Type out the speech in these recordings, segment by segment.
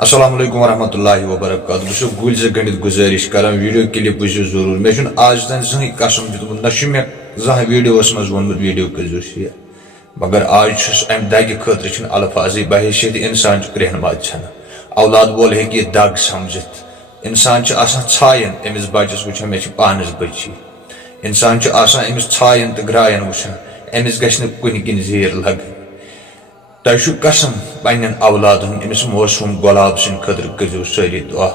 अस्सलाम वालेकुम रहमतुल्लाहि व बरकातहू। बस गुल से गणित गुजारिश कर वीडियो क्लिप वो जरूर मे आज तन जह कसम दितमुत न मे जह वीडियो मज वोनमुत वीडियो करो शेयर मगर आज अम दग खतर अल्फाज बहैसियत इंसान रहनुमा औलाद वोल हे दग समझित इंसान छायन अमिस बचस वुचान मे पानस बची इंसान अमिस छायन तो ग्रायन वुचान अमिस गि कुन किन जीर लग तु कसम पन्न औलाद अमिस मौसूम गुलाब सद खतर करो सारी दुआ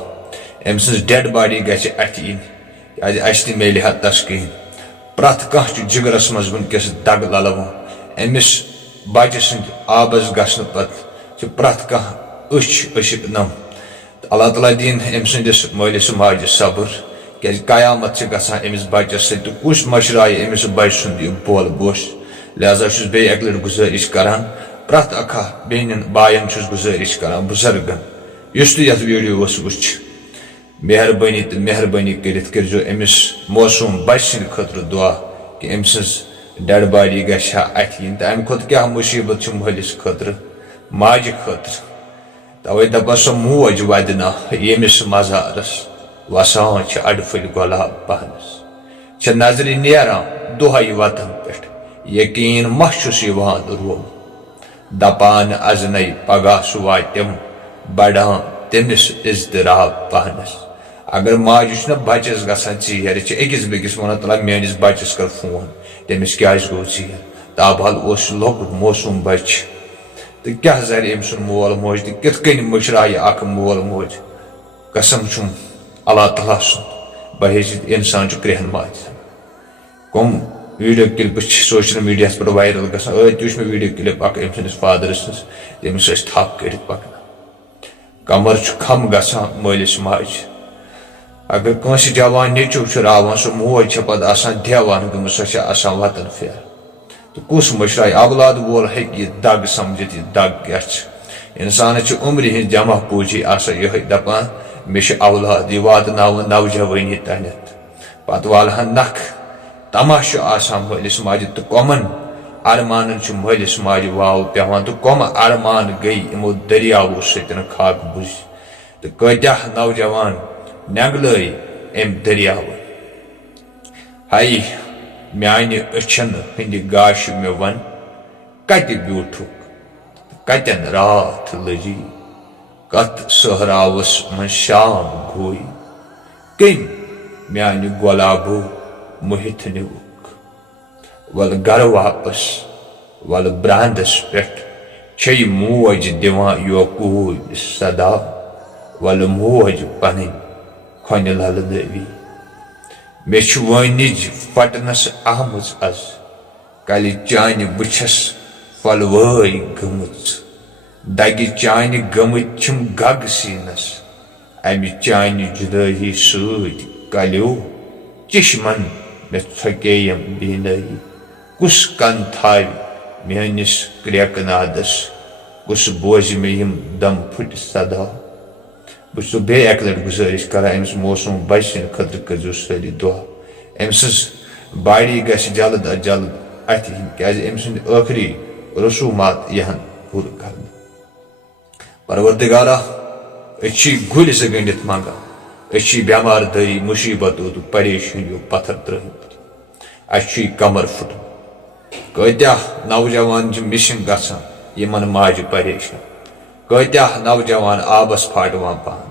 अम सज डेड बॉडी गि अथ इन क्या मेल हा तस कहें प्रथ कह जिगरस मज वनकस दग ललवान अमिस बच्चे सद आबस गसन पे प्रथ कह अशिक नम अल्लाह ताला दिन अम सदिस मालिस माज सब्र क्या कयामत गसान अमिस बच्चस सत कुछ मशराय अमिस बच्चे सुंद बोल बोश लिहाजा बे अक लट गुजारिश करान प्रथ अखा बेन बायन गुजारिश करान बुजुर्गन युस यथ वीडियो वुच मेहरबानी तो मेहरबानी करो अमिस मौसूम बच्चे सद खतर दुआ कि अम सज डेड बॉडी गहा अथ इन तो अम खुद क्या मुसीबत मालिस खतर माज खतर तवे दपा सो मोज वदना यमिस मजारस वसान अड़फल गुलाब पहनस नजर नेरान दुहई वतन पे यकीन मशुस रोम दपान अजन पगह सह वातम बढ़ान तमिस इजतराब पहनस अगर माज बच्चस गसान चीर अकिस बेकिस वन तला मेस बच्चस कर फोन तमिस क्या गो चीर ताबहल लकुट मौसूम बच्चे तो क्या जर अम सुन मोल मोज तो कित मशराय अख मोल मोज कसम अल्लाह ताला सुन बहैसियत इंसान रहनुमा कम वीडियो क्लिप सोशल मीडिया पे वायरल गसान तुच मे वीडियो क्लिप अम सदिस फादर तमिस थप कर पकना कमर खम गसान मालिस माज अगर कंस जवान नेचु रावान सो मोज पे देवान गम सो वतन फेर तो कुस मशराय औलाद वोल हे दग समझित दग क्या इंसान उम्र हिंद जमा पूजी ये दपान मे औलाद यह वात नौजवानी तनत पत वालहन नख तमाशु मालिस माजि तो कमन अरमान मालिस माज वाव पेवान तो कम अरमान गई इमो दरियावो सतन खाक बुझ तो कत्या नौजवान नगल अम दरियाव हाय म्यानि अछन हिंद गाश मे वन कत ब्यूठुक कतन रात लजी कत सहरावस मन शाम गोई कम म्यानि गुलाबो मोहित निवुक वल घर वापस वल ब्रांदस पे मोज दिवान योकूब सदा वल मोज पन खन ललनवी मे वनिज फटनस आमज अज कल चान बछस फलवई गमच दगि चान गमम गग सीनस अमि चान जुदाई सद कलो चिशमन मे थकेयम बेनई कुस कन थाव मेनिस क्रेकनादस कुस बोज मे यम दम फुट सदा बस बे अक लट गुजारिश कर अमिस मौसूम बच्चे खतर करो सारी दुआ अम सज बॉडी गि जल्द अज जल्द अथ क्या अम सद आखिरी रसूमात यहन पूर कर परवरदिगारा गुल से गंडित मंगान बेमार दरी मुसीबतों तो परेशानियों पत्थर त्रहित कमर फुट कत्या नौजवान मिसिंग गसान यमन माज परेशान कत्या नौजवान आबस फाटवान पान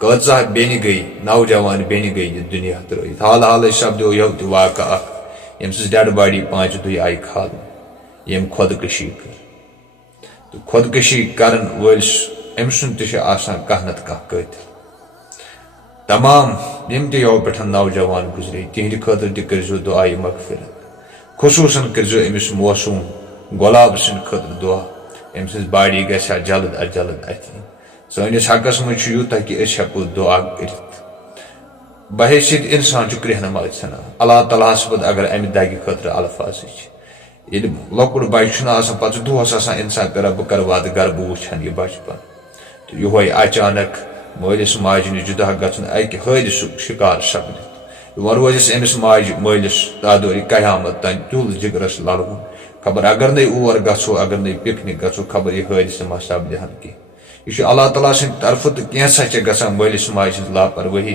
कचा बेन गई नौजवान बेन गई दुनिया त्रहित हाल हाल सपदो यह तो वाक़ यम सज डेड बॉडी 5 दुई आई खाल यम खुदकशी कर तो खुदकशी करन वलिस अम सुन कह नत कह कत तमाम यम यो पे नौजवान गुजरे तिहद खतर तजो दुआ मगफिरत खुसूसन करो अमिस मौसूम गुलाब सद खतर दुआ अम सज बॉडी गहा जल्द अज जल्द अथ सनिस हकस मज यूता कि हेको दुआ कर बहैसियत इंसान रहनुमा अल्लाह ताला पद अगर अमि दगि खतर अल्फाज ये लकुट बच्चे पे दोहस इंसान कर बह कर वाद गर बह वुचान यह बचपन तो ये अचानक मालिस माज जुदा गन अक हादसुक शिकार सपदित वन रोजस अमिस माज मालिस तादोरी कयामत तन तुल जिगरस ललवन खबर अगर नई और गो अगर नई पिकनिक गो खबर यह हादस मा सपदहन कह यह अल्लाह ताला सद तरफ तो कैसा गसान मालिस माज लापरवाही।